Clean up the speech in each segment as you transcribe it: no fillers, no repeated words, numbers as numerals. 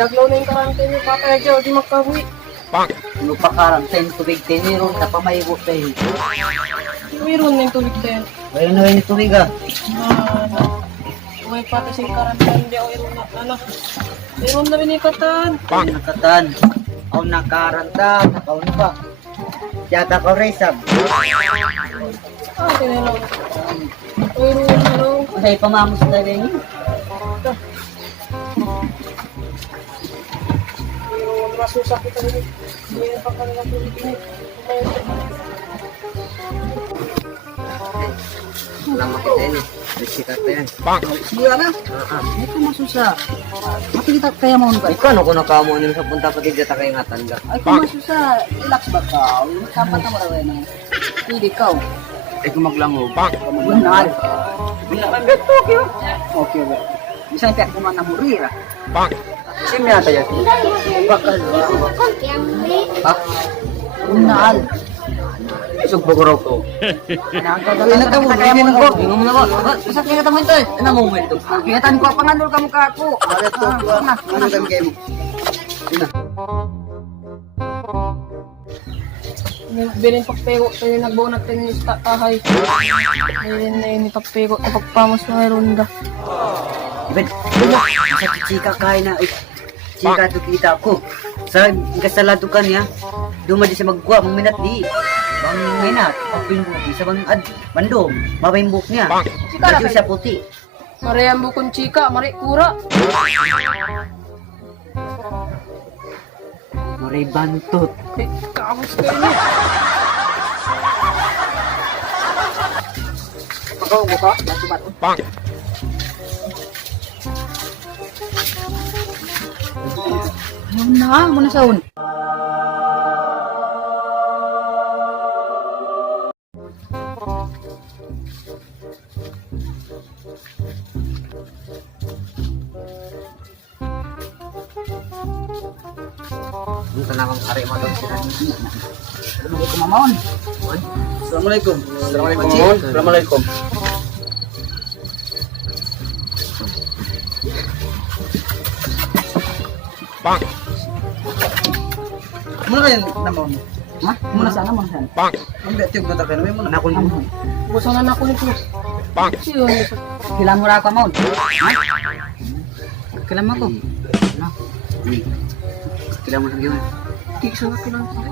Ilaglaw na yung karantay niyo, patay dyan, di makawi. Lupa karantay tubig tiniro na pamaygo tayo. Mayroon na yung tubig din. Bayan na yung tubig ah. May patay sa karantay, hindi ako mayroon na, ano. Mayroon na binikatan. Nakatan. Ako nakarantan. Ako na ba? Yata ko resab. Ah, tinalaw. Mayroon na, ano. Masay pamamos na rin yun. Mayroon, masusakit ang hindi. Mayroon pa kanilang tubig ini. Wala makita yun eh. Sikat na yan. Siya na? Ito masusa. Makikita kaya mo ba? Ikaw ano kung nakamo nyo sa punta pati dito kayo nga tanda? Ay kung masusa, relax ba ka? Kapat na marawin na. Hindi ka. Ay kung maglango. Bunal. Bunal. Okay ba? Bisa yung kuman na murira. Siyempre natin yan. Bakal. Ha? Bunal. Isog po ko raw ko. Pinagkamo, kaya mo ko. Tingnan mo na ko. Basta kaya mo ito eh. Ano mo ito? Kiyatan ko, panganol ka mukha ko. Ano kami kayo mo? Bilin pagpego, tayo nagbawa natin yung tahay. Bilin na yun ipagpego, ipagpamos na mayroon da. Ibig, sa chika kaya na, chika to kita ko. Sa kasalado ka niya, dumadi sa magkuha, mong minat di. Bang minat, pagpinbuk, sa bang bandong, mabimbuk niya. Medyo siya puti. Mariam bukon chika, mari kura. Maray bantot. Kamus kayo niya. Pakaw mo ka, bato-bato. Ano na, muna sa un. Ang tanawang hari mo doon sila. Assalamualaikum Mamon. Assalamualaikum. Assalamualaikum Mamon. Assalamualaikum. Muna kayo naman. Ha? Muna sana, muna sana. Hindi, tiyog na tayo. May muna. Nakon mo. Busang na ako nito. Siyo nito. Kailan mo ra ka, Mamon? Ha? Kailan mo ako? Ano? Kailan mo lang yun? Kiksa na kilang tayo.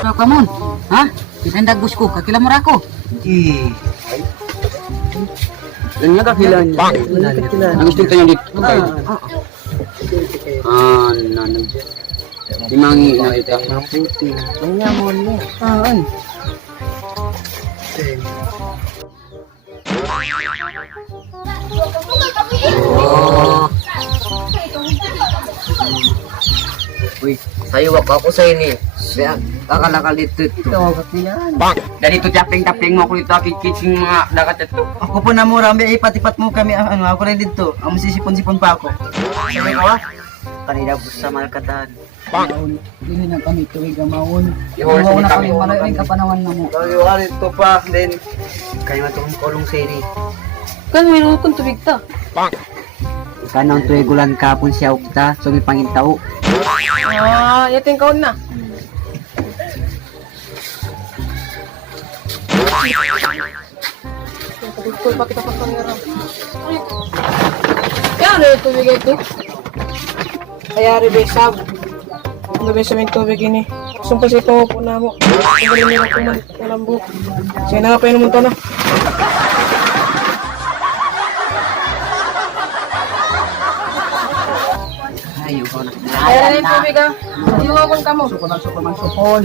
Ano ka, Mamon? Ha? Kitang gus ko. Kakilan mo ra ako? Hindi. Yan nga kakilan niya. Ang gusto niya dito. Dimangi na ito. Maputi. Kanya mo mo. An. Oh. Uy, sayuwak ako sa ini. Kaya kakalakal dito. Ganito taping-taping mo ako dito. Kikitsing mga dagat ito. Ako po na mura. Ipatipat mo kami. Ano, ako rin dito. Ang sisipon-sipon pa ako. Sabi ko ha? Kanina po sa Malkatan. Hindi na kami tuwig amaon. Iwaw na kami malaking kapanawan na mo. Iwaw ito pa. Then, kayo matulong kolong sa ini. Kan mayroon kong tubig ta. Kanang tuwig ulan kapon siya ukta. So, may pangintao. Ah, yating kaon na. Pagkul pa kita pagpangarap. Kaya ano yung tubig ito? Kaya rebesab. Rebesab yung tubig ini. Sumpah sa ito po na mo. Sabihin nila kung malambok. Sige na, painom mo ito na. Ayaw ko na. Kaya na yung tubig ah. Iwawan ka mo. Sukol.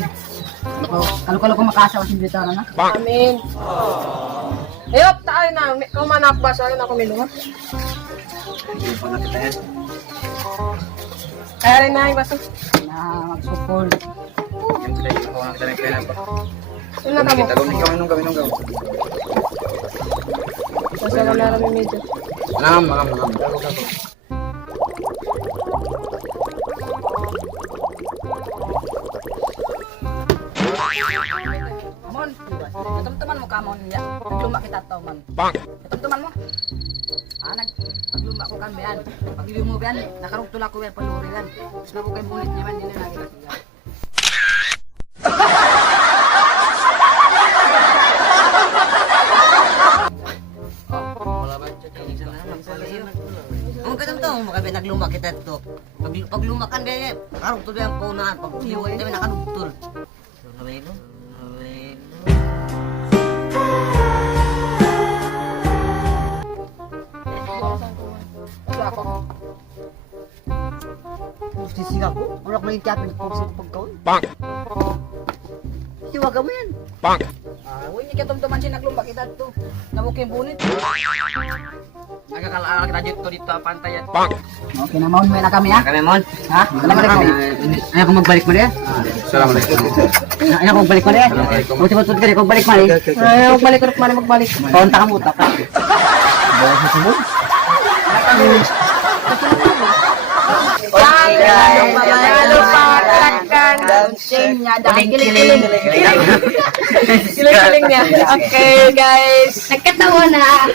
Kalo-kalo ko makasawa sa bitara na. Amin. Ayop, tayo na. Kung manak ba sa akin ako milungan. Ayaw ko na kita yan. Kaya rin na yung baso. Na magsukol. Yung sila yung ako nagtanay kaya na ba? Yun na ka mo. Gawin nung gawin. Basta ka na rin medyo. Ngam. Amon, teman-teman mo kamon ya. Luma kita tau man. Teman-teman mo. Pagluma ko kan bean. Pagluma bean, nakarugtol ako yan paluri yan. Tapos na ko kay bulit niya man din na lagi. Ang katong makabi nagluma kita to. Paglumakan kay nakarugtol yan po na pagliway kami nakarugtol. Nawelo. Sisiga ko? Wala ko yung kapin ko sa pagkaon. Bang! Siwaga mo yan. Bang! Huwag niya katumtuman siya naglumba kita to. Nabuking bunit. Nagkakalaan kita dito ang pantayan. Bang! Okay na maun mo na kami ha? Kami mon. Ha? Alam mo na kami. Ayaw ko magbalik mo rin. Assalamualaikum. Ayaw ko magbalik mo rin. Buti-buti ka rin kung balik mo rin. Ay, magbalik ko na magbalik. Paunta ka mo utak ka. Kiling-kiling niya. Okay, guys. Nagkatawa na.